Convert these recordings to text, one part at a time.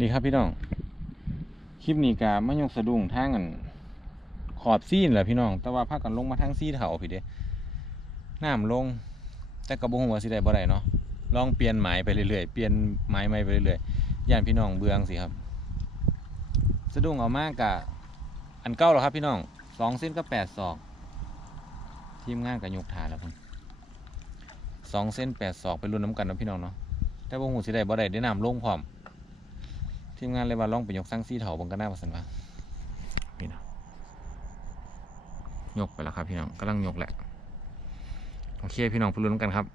นี่ครับพี่น้อง คลิปนี้กะมายกสะดุ้งทางกันขอบซีนแหละพี่น้อง แต่ว่าพากันลงมาทางซีเถาพี่เด้น้ำลง แต่กระบุงว่าสิได้บ่ได้เนาะ ลองเปลี่ยนหมายไปเรื่อยๆ เปลี่ยนหมายใหม่ไปเรื่อยๆ ย่านพี่น้องเบืองสิครับ สะดุ้งเอามากกะอันเก้าหรอครับพี่น้องสองเส้นก็แปดศอก ทีมงานกับยกฐานแล้วพุ่สองเส้นแปดศอกไปรุ่นน้ำกันนะพี่น้องเนาะ แต่ว่าหูสิได้บ่ได้ได้น้ำลงพร้อม ทีมงานเลยว่าลองไปยกสร้างซี่เถาเบังกันหน้าประสันว่าพี่น้องยกไปแล้วครับพี่น้องกำลังยกแหละโอเคพี่น้องไปรุ่นกันครับ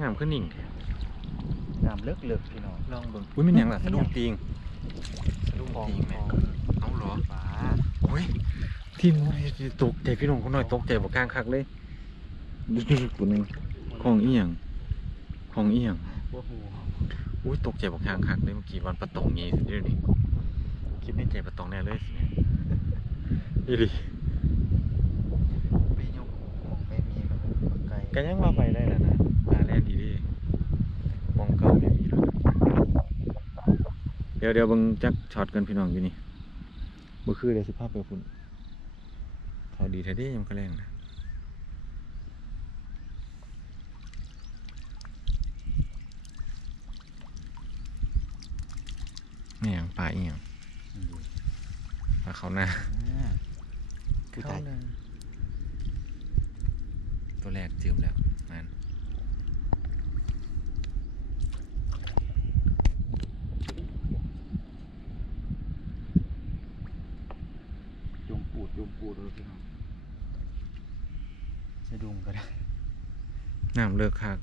น้ำขึ้นนิ่งแท้น้ำเลิกเลิกพี่น้องลองเบิ่งอุ้ยมันหยังล่ะสะดุ้งตีงสะดุ้งจริงไหมฟองเอาเหรอฟ้าโอ้ยทีมงานตกใจพี่น้องเขาหน่อยตกใจบอกกลางคักเลย ดูดูตัวนึงของอียงของเอียงอุ้ยตกใจบอกกลางคักเลยเมื่อกี้วันประตองงี้สิเดี๋ยวนี้คิดในใจประตองแน่เลยสิเนี่ยอีดิไปยกมองไม่มีครับไกลกันยังว่าไปได้แล้วนะมาแล่นดีดิมองเก่าไม่มีแล้วเดี๋ยวเดี๋ยวบังจักช็อตกันพี่น้องอยู่นี่บ่คือเดี๋ยวสิภาพไปฝุ่นเขาดีแท้ดิยังก็แรงนะ นี่ยังปลาอีหยังปลาเขาหน้าอ่าคือตายเข้าหน้าตัวแรกจืมแล้วนั่นจมปูดจมปูดเลยพี่น้องสะดุ้งก็ได้น้ำเลิกคัก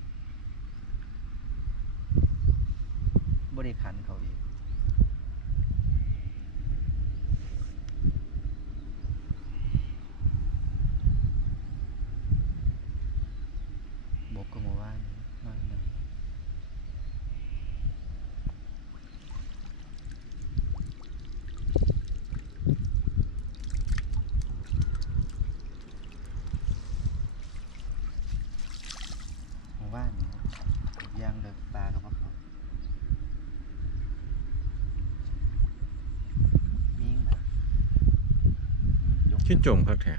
บริคันเขาอีกบกก็มาว่านี่น้อยหนึ่ง หมู่บ้านเนี่ยย่างเลิกปลากับพวกเขามีงนะ มีจงชื่นจมครับแท้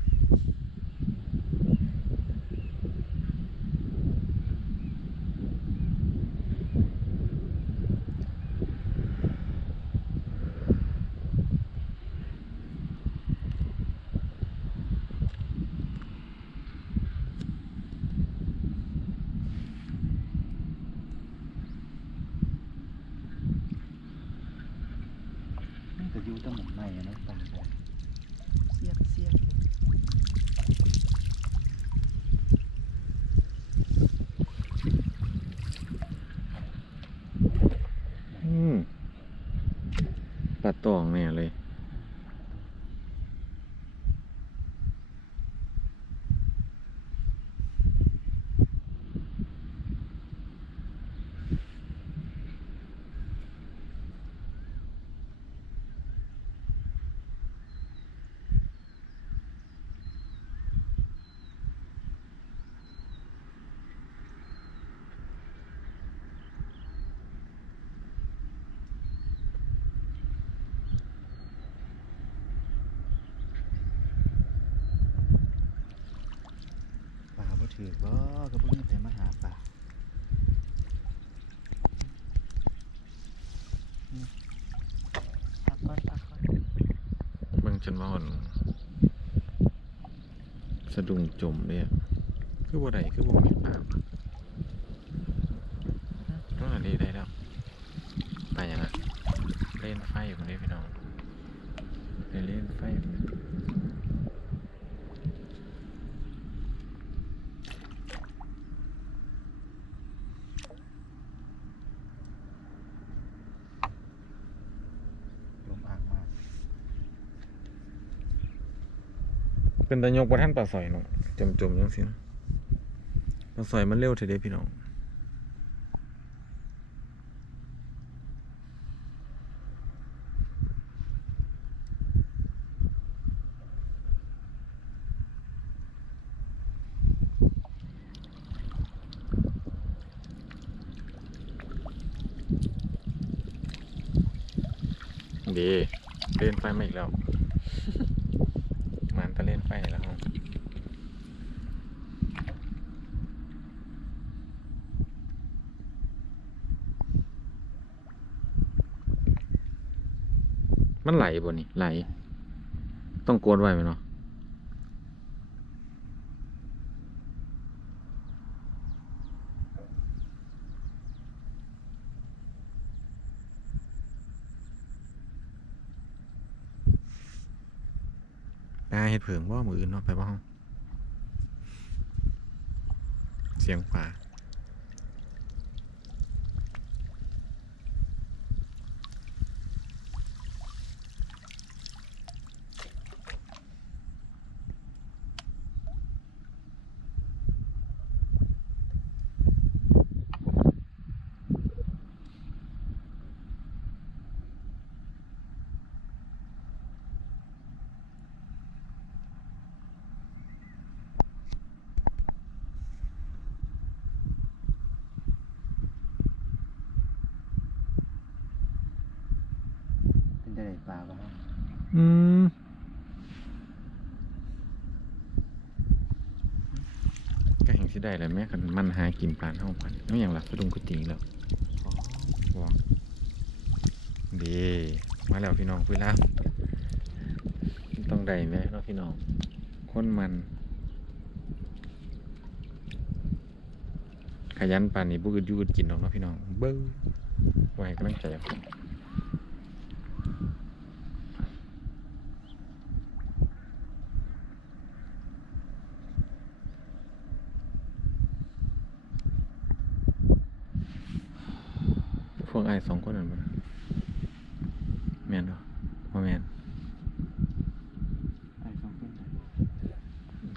มันก็อยู่แตั้งหมดใหม่อะนะปลาก็เสียกเสียกเลย อืมปลา ตองเนี่ยเลย ปลาบ่ถือ บ่ก็บ่มีแต่มาหาปลาอืมปักก่อนปักก่อนเบิ่งจนว่าอ่อนสะดุ้งจมเลยอะคือบ่ได้คือบ่มีปลาต้องอันนี้ได้แล้วไปยังอะเล่นไฟอยู่คนนี้พี่น้องไปเล่นไฟ เป็นตะยกประท่านปลาสอยเนาะจมจมยังสิปลาสอยมันเร็วเฉอเด้พี่น้องดีเดินไปไม่อีกแล้ว มันไหลบ่นี่ไหล ต้องโกนไว้ไหมเนาะได้เห็ดเผิงว่ามืออื่นเนาะไปบ้างเสียงป่าเป็นได้ปลาบ้างอืมก็เห็นสิได้แหละแม่กันมันหากินปลาเท่ากันไม่อย่างหลักสะดุ้งกุฏิแล้วอ๋อวะดีมาแล้วพี่น้องคุยล่ามต้องได้ไหมเนาะพี่น้องคนมัน ขยันปานนี้บุกดอยูดกินดอกเนาะพี่น้อง เบิ้งไว้กำลังใจครับพ วกไอ้ายสองคนนั่นบ่นะแมนเนาะว่าแมนไอ้สองคนน่ะ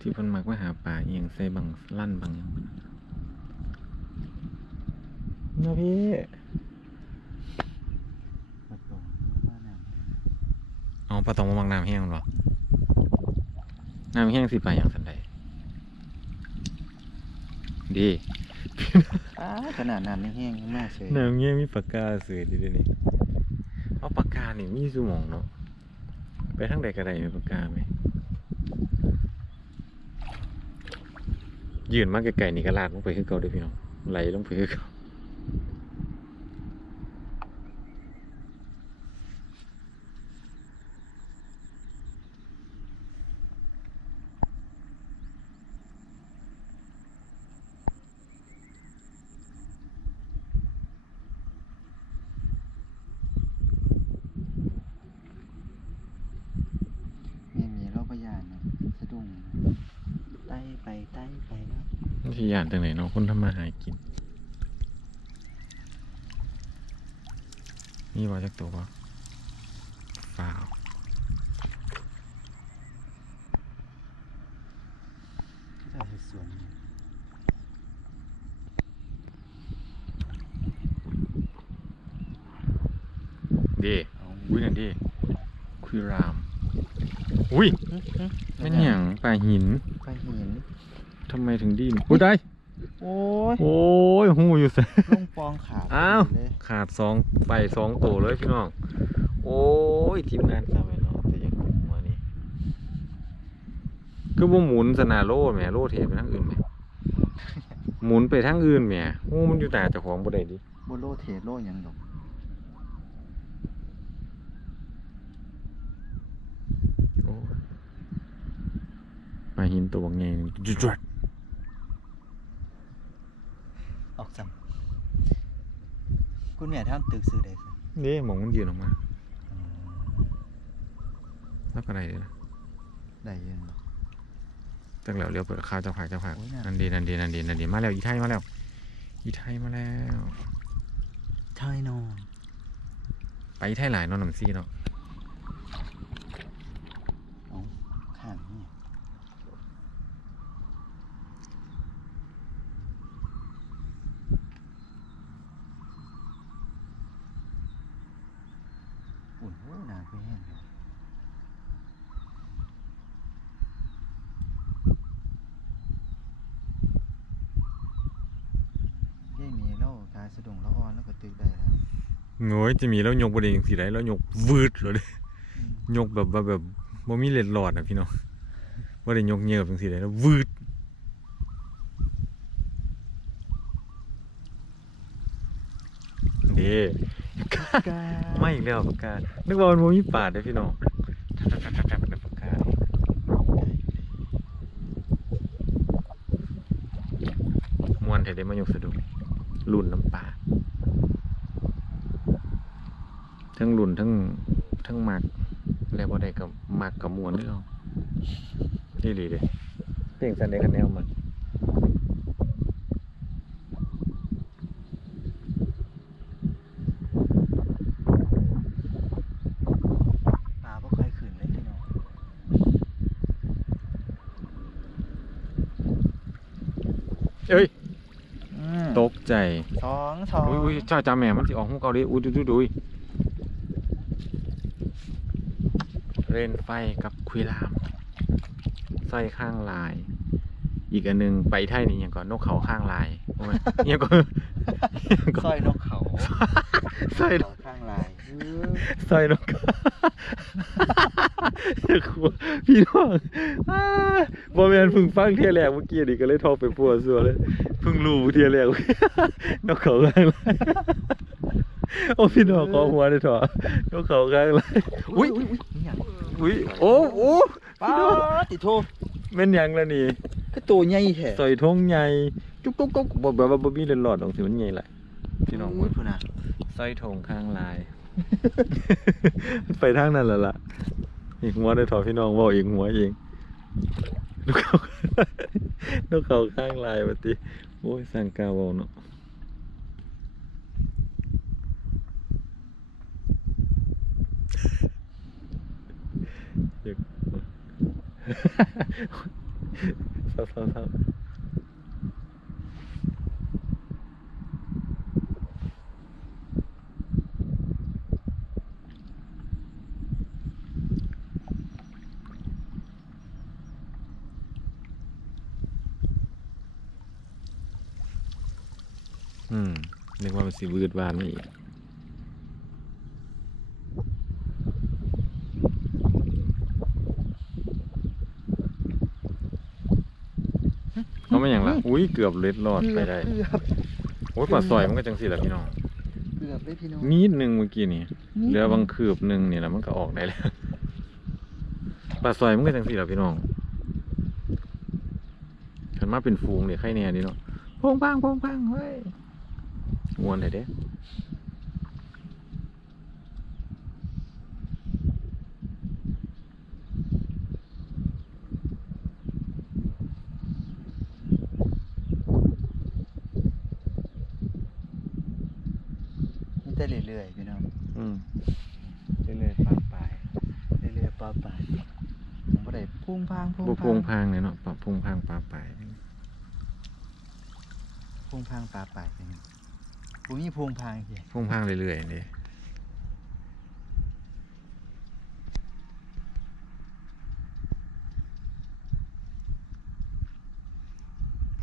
ที่เพิ่นมักมาหาปลาเอียงใส่บังลั่นบังหยังบ่นะนะพี่มาตรงมาหนังเอาปลาตองมาบังน้ำแห้งเหรอน้ำแห้งสิไปอย่างสันใดดีอ้า ขนาดน้ำไม่แห้งยังมากเลยน้ำแห้งมีปากกาเสือดีเด้วยนี่เอาปากกานี่มีสมองเนาะไปทางใดก็ได้มีปากกาไหมยืนมาไกลๆนี่ก็ลากลงไปคือเก่าเด้อพี่น้องไหลลงไปคือเก่า แม่มีโรคพยานนะสะดุ้งไต้ไปไต้ไปแล้ว นี่สิยาน จังไหนเนาะคนทำมาหากิน นี่ว่าจากตัวปะเปล่าเจ้าเห็ดสวนเนี่ยดีเอาอุ้ยนั่นดีคุยราม อุ้ยเป็นหยังปลาหินไปหินทำไมถึงดิ้นอุ้ยได้โอ้ ยโอ้ยหูอยู่ใส่ลงปองขาดอ้าวเลยขาดสองไปสองตัวเลยพี่น้อง โอ้ยทีมงานสาวแม่น้องแต่ยังหัวนี่ก็บ่หมุนสนาโลแหมโลเทไปทางอื่นแหมหมุนไปทางอื่นแหมโอ้มันอยู่แต่เจ้าของบ่ได้ดิโบโลเทโลหยังดอกโอ้ยปลาหินตัวบางไงนี่จุดจวด ออกจำคุณแม่ท่านตึกซื้อได้สินี่หมองมันยืนออกมาแล้วก็ได้เลยนะได้อยังตั้งแล้วเลี้ยวเปิดข้าวเจ้าผากเจ้าผากโอ้ยน่ะ นั่นดีนั่นดีนั่นดีนั่นดีมาแล้วอีไทยมาแล้วอีไทยมาแล้ว ใช่นอนไปอีไทยหลายเนอนน้ำซี่เนาะ เอาข้างนี่อุ่นโอ้ยนาน ไปแห้งเลยย่ายมีแล้วกายสะดุ้งแล้วอ่อนแล้วก็ตึกได้แล้วโง่จะมีแล้วยกบ่ได้จังซี่ได้แล้วยกวืดเลยเด้อืมยกแบบว่าแบบบ่มีเล็ดหลอดอะพี่น้องบ่ได้ยกเงียิบจังซี่ได้แล้ววืด กา ไม่อีก แล้วปากกานึกว่ามันมีปาดเด้พี่น้องปากกาม่วนแท้เด้มายกสะดุกรุ่นน้ำปลาทั้งรุ่นทั้งทั้งมักแล้วบ่ได้กับมักกับมวนเด้อเอาอีหลีเด้เพลงสันเดกันแนวมัน ปลาบ่ค่อยขึ้นเลยพี่น้อง เอ้ย อืม ตกใจ สองสองอุ้ยอุ้ยจ้าจ้าแม่มันสิออกหูเกาหลีอุ้ยดูดูดูยเล่นไฟกับคุยลามสร้อยข้างลาย อีกอันหนึงไปไทยนี่ยังก่อนนกเขาข้างลายโอ้ยยังก่อนยังก่สร้ออนยนกเขาสร้อยนกเขาข้างลายเออสร้อยนก เขาพี่น้องอ้าบอแมนเพึ่งฟังเทียแรกเมื่อกี้นี่ก็เลยทอกไปปัวซัวเลยเพึ่งรู้เทียแรกนกเขาข้างลายโอ้พี่น้องขอหัวได้ถอะนกเขาข้างลายอุ้ยอุ้ยอุ้ยนี่หยังอุ้ยโอ้โอ้ป้าติดโทษแม่นหยังแล้วนี่ก็ตัวใหญ่แท้สอยทงใหญ่จุ๊กกุ๊กกุ๊กบ่แบบว่าบ่มีเลนหลอดออกสิมันใหญ่หลายพี่น้องอุ้ยพุ่นน่ะสร้อยทงข้างลาย ไปทางนั้นแล้วล่ะ อีกหัวได้ถอดพี่น้องว่าอีกหัวเองนกเขานกเขาข้างลายปฏิโอ้ยสั่งกาวาเนาะเดี๋ยวเศร้าเศร้าเศร้า อืมนึกว่ามันสิวืดวานนี่อีกเขาไม่อย่างละอุ้ยเกือบเล็ดรอดไปได้เกือบโอ้ยปลาซอยมันก็จังสิแหละพี่น้องเกือบเลยพี่น้องนิดหนึ่งเมื่อกี้นี่เหลือบางคืบหนึ่งนี่แหละมันก็ออกได้แล้วปลาซอยมันก็จังสิแหละพี่น้องขันมาเป็นฟูงเนี่ยใครแน่นี่เนาะพงพังพงพังเฮ้ย มวนเลยเด้มีแต่เรื่อยๆพี่น้องอืมเรื่อยๆปลาปลายเรื่อยๆปลาปลายผมบ่ได้พุ่งพางพุ่งบุพางพงพังเลยเนาะปลาพงพังปลาปลายพุ่งพางปลาปลายพี่น้อง ผมมีพุ่งพางเฮียพงพังเรื่อยๆนี่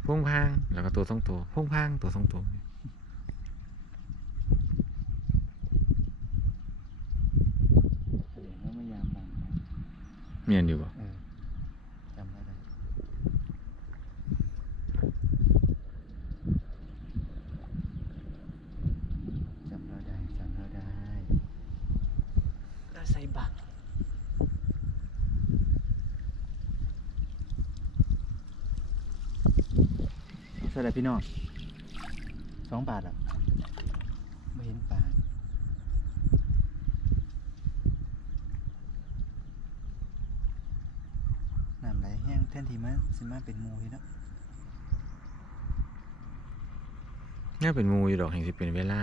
พงพังแล้วก็ตัวสองตัวพงพังตัวสองตัวแสดงว่ามันยามบางนะเมียนอยู่บ่ เออจำได้แล้วจำเราได้จำเราได้เราใส่บักเอาใส่อะไร พี่น้องสองบาทหรอะไม่เห็นปลาน้ำไหลแห้งแท่นทีมันสิมาเป็นมูอยู่เนาะน่าเป็นมูอยู่ดอกแห่งสิเป็นเวลา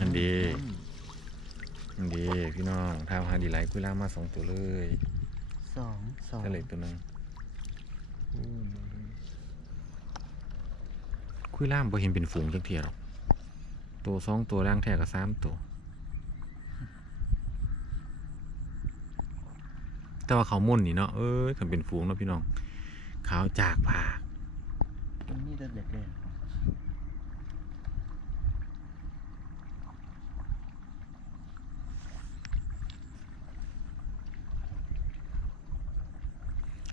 อันดี อัน ดีพี่น้องทางหาดีไลท์กุยลามาสองตัวเลยสองสองทะเลตัวหนึงคุยล่ามบ่เห็นเป็นฝูงจังเทียหรอกตัวสองตัวล่างแท้ก็สามตัว แต่ว่าเขามุ่นนี่เนาะเอ้ยคันเป็นฝูงเนาะพี่น้องขาวจากผาก มันมีแต่เด็กเล่น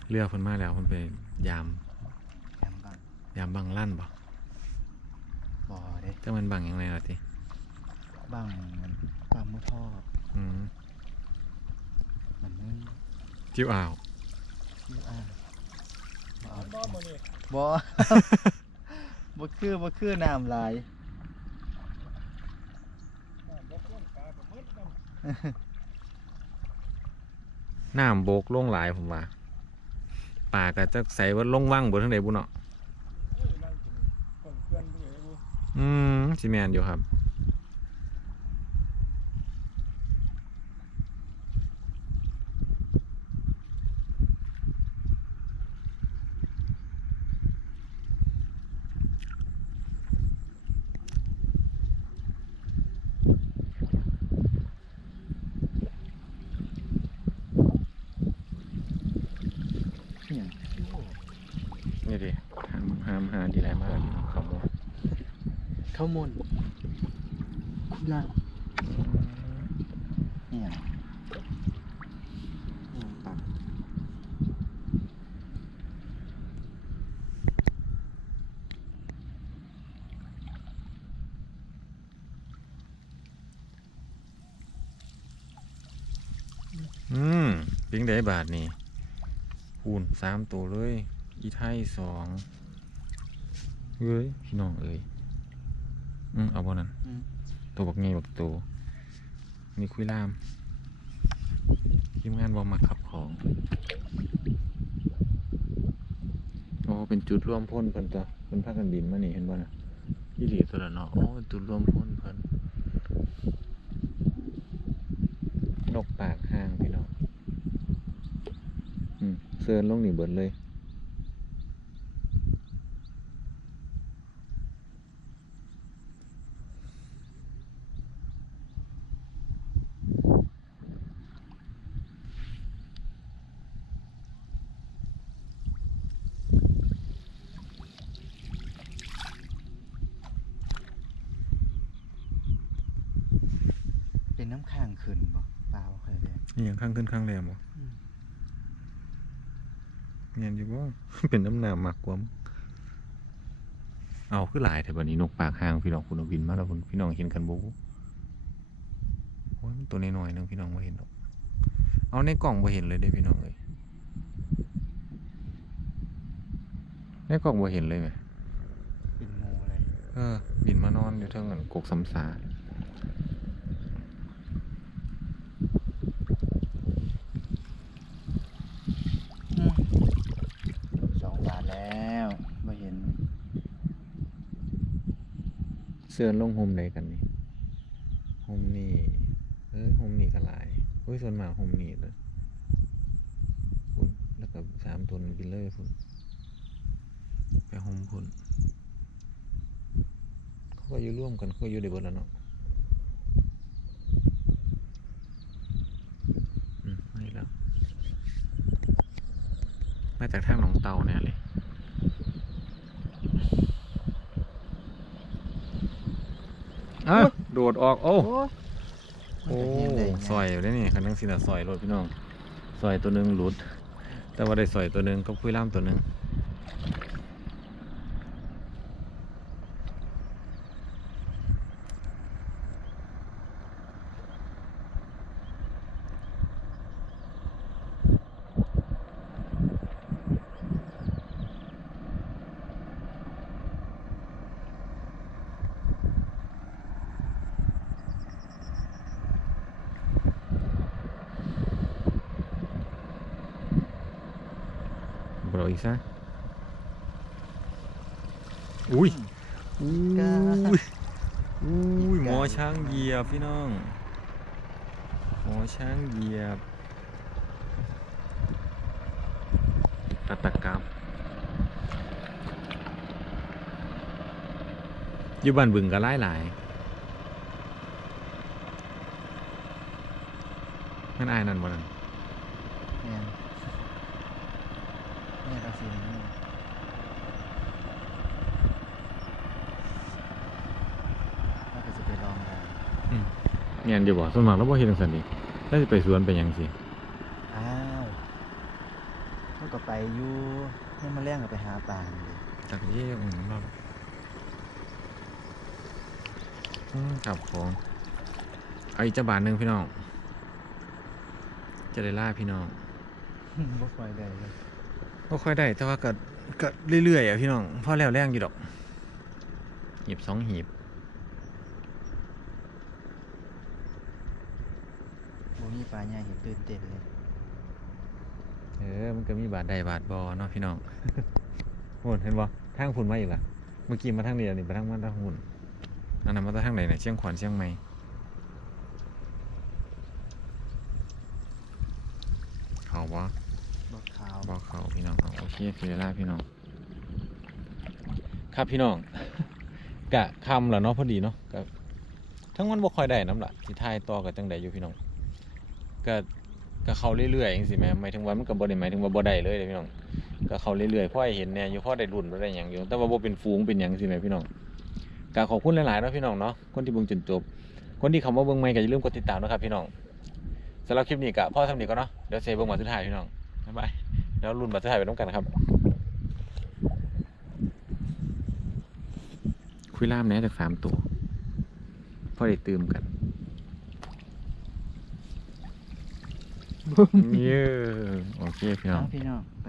เรือเพิ่นมาแล้วเพิ่นไปยามแอมบังยามบังลั่นบ่บ่อเด้จังมันบังยังไงล่ะติบังมันบังมือพ่ออืมมันนึงจิ้วอ่าวชื่ออ่าบ่เอาบ่มื้อนี้บ่ บ่คือบ่คือน้ำลายน้ำบ่ควรปลาก็หมดน้ำน้ำโบกลงหลายผมว่า ป่าก็จะใส่ว่าลงว่างบ่ทั้งใดบุเนาะโอ้ยนั่งกินต้นเกลือนบ่ได้บ่อืมสิแม่นอยู่ครับ เนี่ย นี่ดิหามหามหาดีไรมากเลยเนาะครับผม ข้าวมนคุณล่ะเนี่ยอืมปักอืมปิ้งได้บาทนี่คูณสามตัวเลย อีไทยสองเฮ้ย พี่น้องเอ้ย อืมเอาบ่นั้นอืม ตัวบักงี้บักตัวมีคุยลามทีมงานบอมาขับของ โอ้เป็นจุดร่วมพ่นเพิ่นตัวเพิ่นพากันบินมานี่เห็นบ่น่ะยี่หลีตัวละเนาะโอ้เป็นจุดร่วมพ่นเพิ่นนกปากห้างพี่น้องอืมเซิร์นลงนี่เบิดเลย เป็นน้ำค้างขึ้นบ่เปล่าเค ยเรียนนี่ยังข้างขึ้นข้างแรมบ่อืมเงียนอยู่บ่เป็นน้ำหนามมากกว่ามั้งเอาคือหลายแต่บัดนี้นกปากหางพี่น้องคุณเอาบินมาแล้วพุ่นพี่น้องเห็นกันบ่โอ้ยมันตัวน้อยๆนึงพี่น้องบ่เห็นดอกเอาในกล่องบ่เห็นเลยเด้พี่น้องเอ้ยในกล่องบ่เห็นเลยแหมเป็นงูเลยเออบินมานอนอยู่เทิงกันกกสำสา อืม สองบาทแล้วไม่เห็น เสื้อลงโฮมไหนกันนี่โฮมนี่เอ้ยโฮมนี่ก็หลายเฮ้ยส่วนมากโฮมนี่เลยพุ่นแล้วก็สามตัวนึงกินเลยพุ่นไปโฮมพุ่นเขาก็อยู่ร่วมกันเขาก็อยู่ในบนแล้วเนาะอืมไม่แล้วมาจากทางหนองเตาเนี่ยเลยอะโดดออก โอ้โอ้โอ้มันจะเห็นได้ไงซอยอยู่ได้นี่คันนังสินะซอยรถพี่น้องซอยตัวหนึงหลุด แต่ว่าได้ซอยตัวหนึงก็คุยล่ามตัวหนึง ซะอุ้ยอุ้กายอุ้ยหมอช้างเหยียบพี่น้องหมอช้างเหยียบตัดตะกรับอยู่บ้านบึงก็หลายหลายนั่นอายนั่นบ่นั่น เนี่ยเนี่ยเราสีนี่เราก็จะไปลองกันเงียนอยู่บ่ส่วนมากเราบ่เฮ็ดจังซั่นดิแล้วสิไปสวนไปหยังสิอ้าวมันก็ไปอยู่ให้มาเลี้ยงก็ไปหาปลาเลยตักเยี่ยมเราอืมครับของเอาอีกจะบาทหนึงพี่น้อง จะได้ล่าพี่น้อง บ่ค่อยได้เลย ก็ค่อยได้แต่ว่าก็ก็เรื่อยๆอะพี่น้องพอแล้วแรงอยู่ดอกหีบสองหีบบ่มีปลาใหญ่เห็นตื่นเต้นเลยเออมันก็มีบาทใดบาทบอเนาะพี่น้องหุ่นเห็นบ่ทางพุ่นมาอีกล่ะเมื่อกี้มาทางนี้อันนี้มาทางมาทางหุ่นอันนั้นมาทางไหนเนี่ยเชียงขวัญเชียงใหม่เขาบ่บ่ขาบอกเขาพี่น้องเอาโอเคพี่เวลาพี่น้อง ครับพี่น้อง กะคำแล้วเนาะพอดีเนาะก็ทั้งมันบ่ค่อยได้น้ำละที่ทายต่อกับจังใดอยู่พี่น้องก็ก็เข้าเรื่อยๆจังซี่แม่หมายถึงว่ามันก็บ่ได้หมายถึงว่าบ่ได้เลยเด้อพี่น้องก็เข้าเรื่อยๆพอเห็นแหน่อยู่พ่อได้รุ่นบ่ได้หยังอยู่แต่ว่าบ่เป็นฝูงเป็นหยังสิแม่พี่น้องก็ขอบคุณหลายๆเนาะพี่น้องเนาะคนที่เบิ่งจนจบ คนที่เข้ามาเบิ่งใหม่ก็อย่าลืมกดติดตามนะครับพี่น้องสำหรับคลิปนี้ก็พ่อสำนี้ก่อนเนาะเดี๋ยวเซเบิ่งมาสุดท้ายพี่น้องบ๊ายบาย แล้วรุ่นบัตรถ่ายไปต้องกันครับ คุยล่ามแหน่จากสามตัวพอได้ตืมกันเย้โอเคพี่น้องเอาพี่น้องไป